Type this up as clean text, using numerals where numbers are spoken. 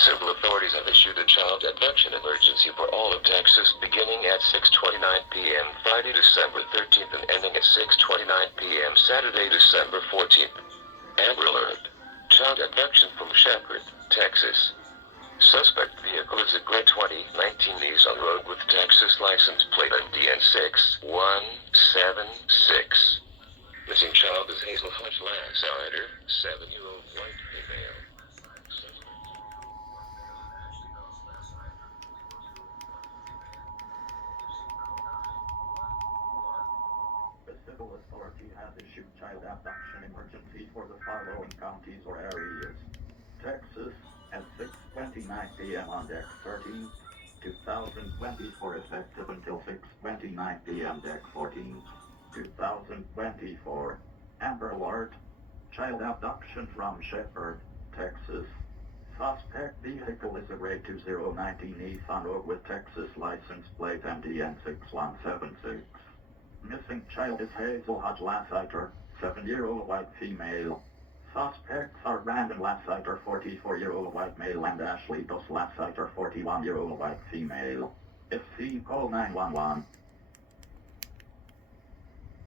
civil authorities have issued a child abduction emergency for all of Texas beginning at 6:29 p.m. Friday, December 13th and ending at 6:29 p.m. Saturday, December 14th. Amber Alert. Child abduction from Shepherd, Texas. Suspect vehicle is a gray 2019 Nissan Rogue with Texas license plate MDN6176. Missing child is Hazel Hodge Lassiter, 7-year-old white female. The civil authority has issued child abduction emergency for the following counties or areas. Texas, at 6:29 p.m. on Deck 13, 2024 effective until 6:29 p.m. Deck 14, 2024. Amber Alert. Child abduction from Shepherd, Texas. Suspect vehicle is a gray 2019 Nissan Rogue with Texas license plate MDN6176. Missing child is Hazel Hodge Lassiter, 7-year-old white female. Suspects are Brandon Lassiter, 44-year-old white male, and Ashley Dos Lassiter, 41-year-old white female. If seen, call 911.